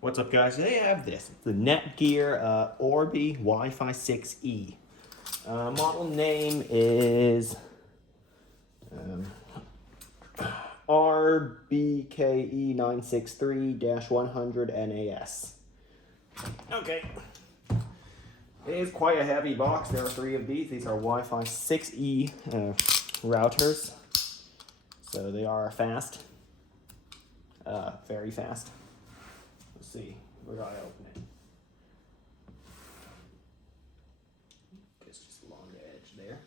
What's up, guys? Today I have this. It's the Netgear Orbi Wi-Fi 6E. Model name is RBKE963-100 NAS. Okay. It is quite a heavy box. There are 3 of these. These are Wi-Fi 6E routers. So they are fast. Very fast. Let's see. Where do I open it? It's just along the edge there.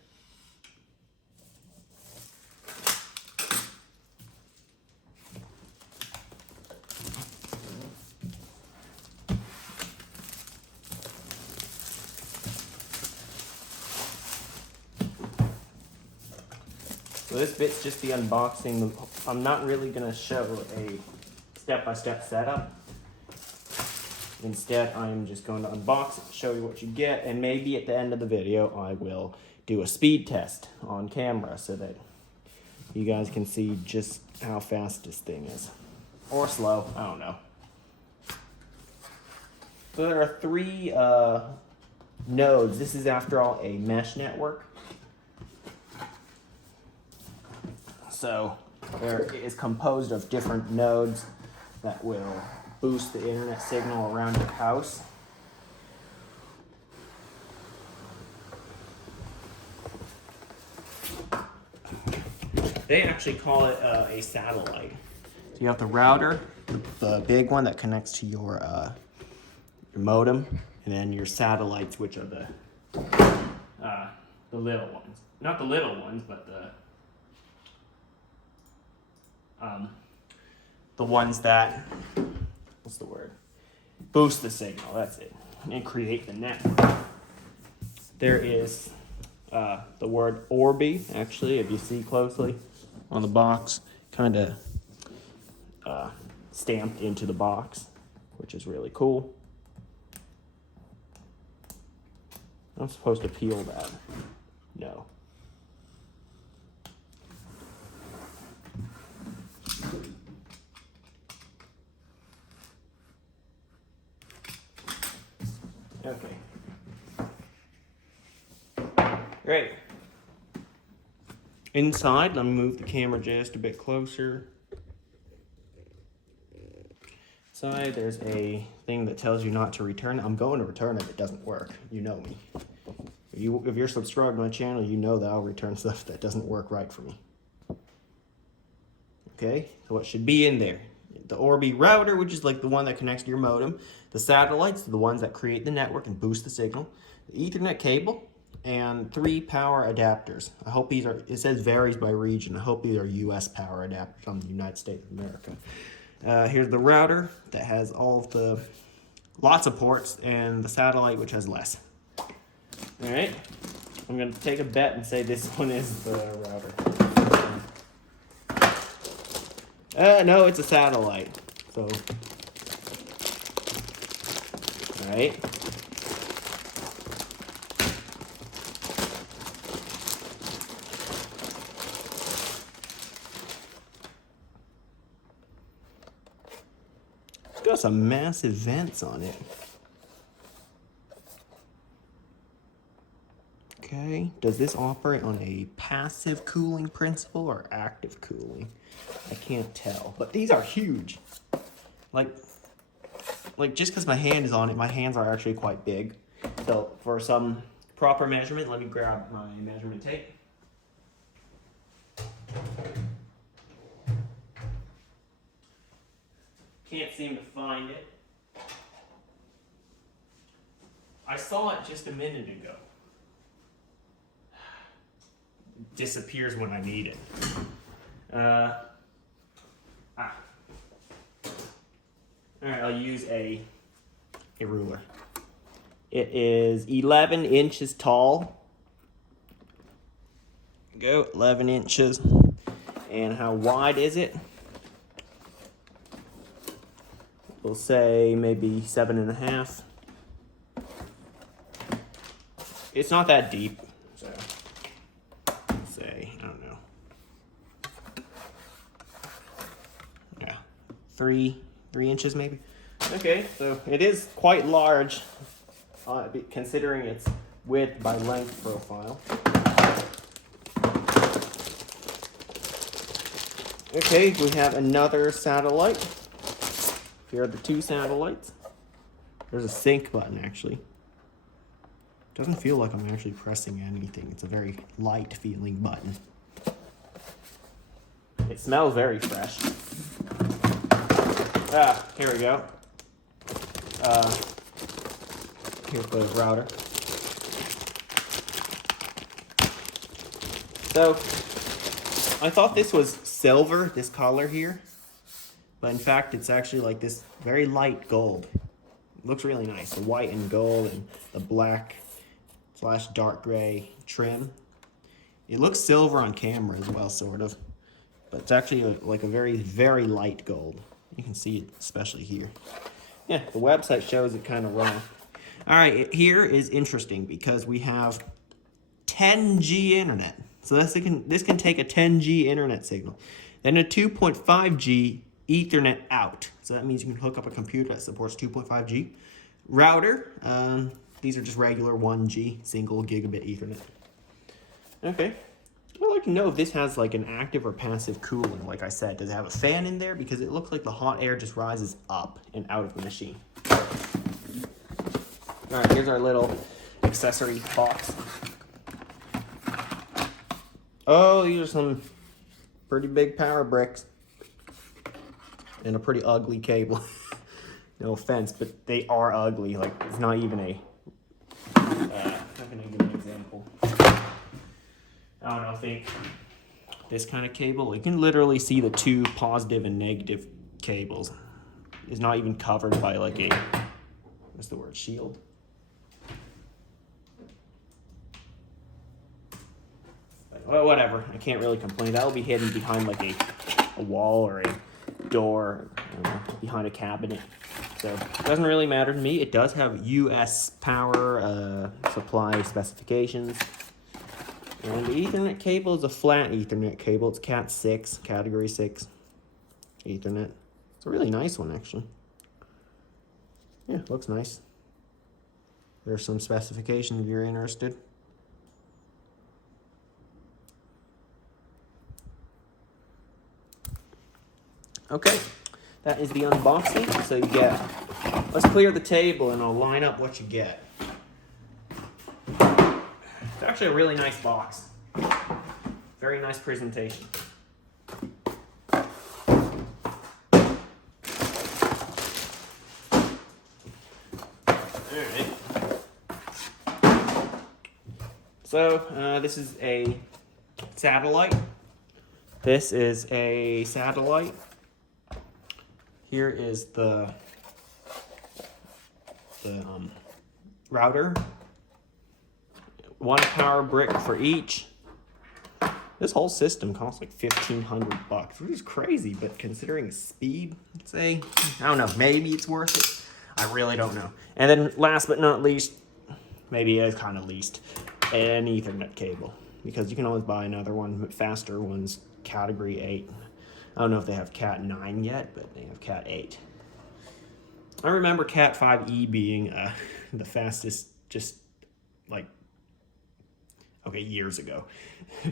So this bit's just the unboxing. I'm not really going to show a step-by-step setup. Instead, I'm just going to unbox it, show you what you get, and maybe at the end of the video, I will do a speed test on camera so that you guys can see just how fast this thing is. Or slow, I don't know. So there are 3 nodes. This is, after all, a mesh network. So there is composed of different nodes that will boost the internet signal around your house. They actually call it a satellite. So you have the router, the big one that connects to your modem, and then your satellites, which are the little ones. Not the little ones, but the ones that, what's the word? Boost the signal, that's it. And create the network. There is the word Orbi, actually, if you see closely on the box, kind of stamped into the box, which is really cool. I'm supposed to peel that. No. Okay. Great. Inside, let me move the camera just a bit closer. Inside, there's a thing that tells you not to return it. I'm going to return it if it doesn't work. You know me. If you're subscribed to my channel, you know that I'll return stuff that doesn't work right for me. Okay, so what should be in there? The Orbi router, which is like the one that connects to your modem. The satellites, the ones that create the network and boost the signal. The Ethernet cable, and 3 power adapters. I hope these are, it says varies by region. I hope these are US power adapters from the United States of America. Here's the router that has all of the, lots of ports, and the satellite, which has less. All right, I'm gonna take a bet and say this one is the router. No, it's a satellite. So, all right. It's got some massive vents on it. Okay, does this operate on a passive cooling principle or active cooling? I can't tell, but these are huge. Like just because my hand is on it, my hands are actually quite big. So for some proper measurement, let me grab my measurement tape. Can't seem to find it. I saw it just a minute ago. It disappears when I need it. Alright, I'll use a ruler. It is 11 inches tall. Go, 11 inches. And how wide is it? We'll say maybe 7.5. It's not that deep, so let's say, I don't know. Yeah, 3 inches maybe. Okay, so it is quite large, considering its width by length profile. Okay, we have another satellite. Here are the two satellites. There's a sync button, actually. Doesn't feel like I'm actually pressing anything. It's a very light feeling button. It smells very fresh. Here we go. Here's the router. So, I thought this was silver, this color here. But in fact, it's actually like this very light gold. It looks really nice. The white and gold and the black / dark gray trim. It looks silver on camera as well, sort of. But it's actually like a very, very light gold. You can see it especially here. Yeah, the website shows it kind of wrong. All right, here is interesting because we have 10G internet. So this can take a 10G internet signal. Then a 2.5G Ethernet out. So that means you can hook up a computer that supports 2.5G. Router, these are just regular 1G, single gigabit Ethernet. Okay. I'd like to know if this has like an active or passive cooling, like I said. Does it have a fan in there? Because it looks like the hot air just rises up and out of the machine. All right, here's our little accessory box. Oh, these are some pretty big power bricks. And a pretty ugly cable. No offense, but they are ugly. Like, it's not even a... how can I give an example? I don't know, I think this kind of cable, you can literally see the two positive and negative cables. It's not even covered by like a, what's the word, shield? Well, whatever, I can't really complain. That'll be hidden behind like a wall or a door, behind a cabinet. So it doesn't really matter to me. It does have US power supply specifications. And the Ethernet cable is a flat Ethernet cable. It's Cat 6, Category 6 Ethernet. It's a really nice one, actually. Yeah, looks nice. There's some specifications if you're interested. Okay, that is the unboxing. So you get, let's clear the table and I'll line up what you get. It's actually a really nice box. Very nice presentation. Alright. So, this is a satellite. This is a satellite. Here is the router. One power brick for each. This whole system costs like $1,500, which is crazy, but considering speed, I'd say, I don't know, maybe it's worth it. I really don't know. And then last but not least, maybe it's kind of least, an Ethernet cable, because you can always buy another one, faster ones, Category 8. I don't know if they have Cat 9 yet, but they have Cat 8. I remember Cat 5e being the fastest, just like, okay, years ago.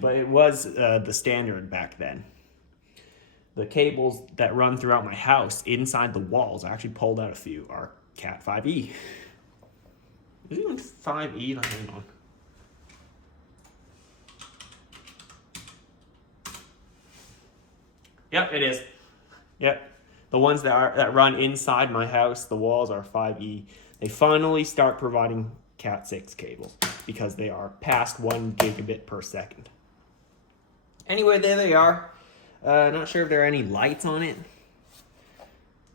But it was the standard back then. The cables that run throughout my house, inside the walls, I actually pulled out a few, are Cat 5e. Is it even 5e? Hang on. Yep, it is. Yep. The ones that run inside my house, the walls are 5e. They finally start providing Cat 6 cables because they are past 1 gigabit per second. Anyway, there they are. Not sure if there are any lights on it.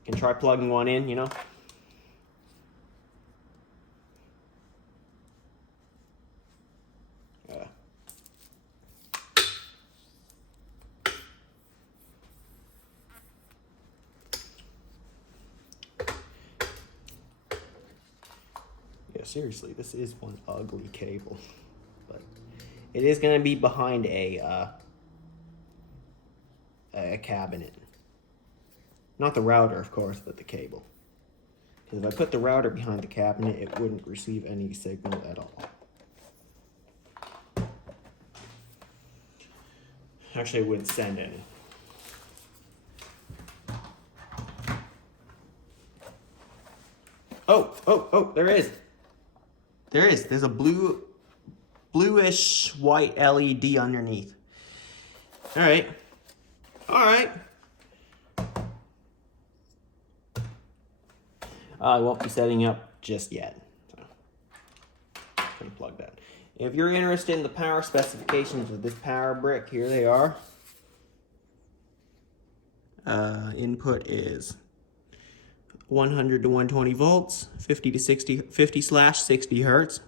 Can try plugging one in, you know. Yeah, seriously, this is one ugly cable. But it is going to be behind a cabinet. Not the router, of course, but the cable. Because if I put the router behind the cabinet, it wouldn't receive any signal at all. Actually, it wouldn't send any. Oh, there is. There's a bluish white LED underneath. All right. I won't be setting up just yet. So, just gonna plug that. If you're interested in the power specifications of this power brick, here they are. Input is 100 to 120 volts, 50/60 hertz,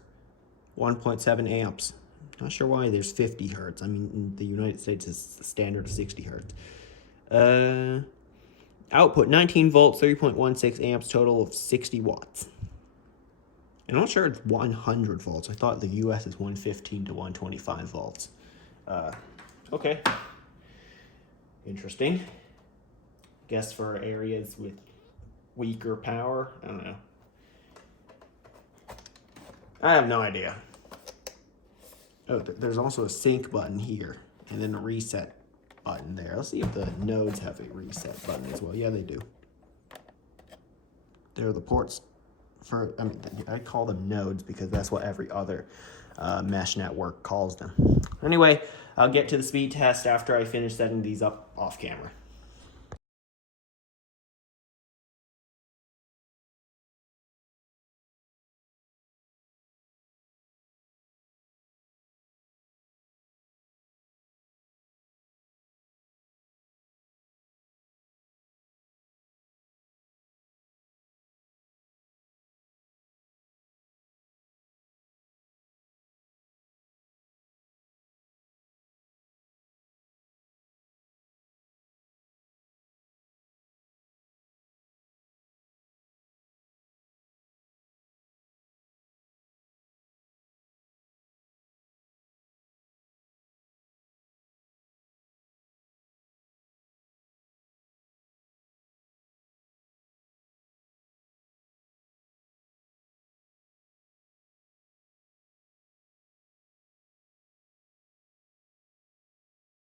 1.7 amps. Not sure why there's 50 hertz. I mean, in the United States, it's the standard of 60 hertz. Output 19 volts, 3.16 amps, total of 60 watts. And I'm not sure it's 100 volts. I thought the US is 115 to 125 volts. Okay. Interesting. Guess for areas with weaker power, I don't know. I have no idea. Oh, there's also a sync button here, and then a reset button there. Let's see if the nodes have a reset button as well. Yeah, they do. They're the ports for, I call them nodes because that's what every other mesh network calls them. Anyway, I'll get to the speed test after I finish setting these up off camera.